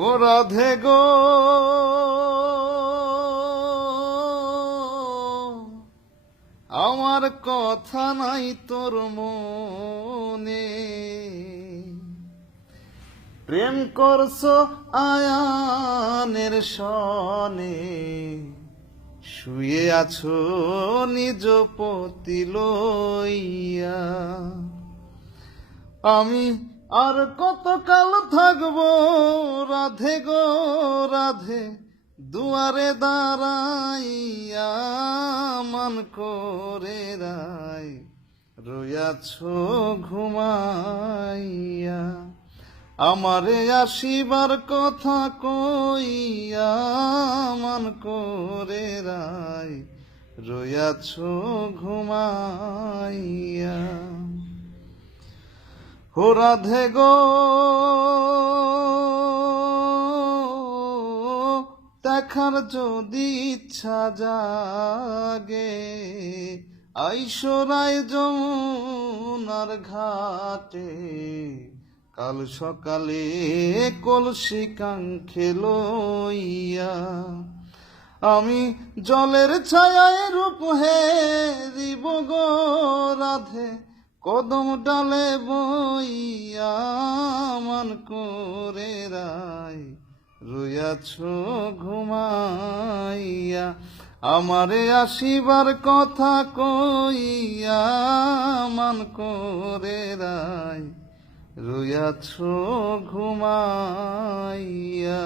ও রাধে গো, আমার কথা নাই তোর মনে। প্রেম করছো আয়ানের সনে, শুয়ে আছো নিজ পতি লইয়া। আমি আর কতকাল থাকবো রাধে গো রাধে, দুয়ারে দাঁড়াইয়া মান করে রাই রইয়াছ ঘুমাইয়া। আমারে আসিবার কথা কইয়া মান করে রাই রইয়াছ ঘুমাইয়া। ও রাধে গো, দেখার যদি ইচ্ছা জাগে, আইসরায় যমুনার ঘাটে, কাল সকালে কলসি কাঙ্খে লইয়া। আমি জলের ছায়ায় রূপ হেরিব গো রাধে, কদম ডালে বইয়া মান করে রাই রইয়াছ ঘুমাইয়া। আমারে আসিবার কথা কইয়া মান করে রাই রইয়াছ ঘুমাইয়া।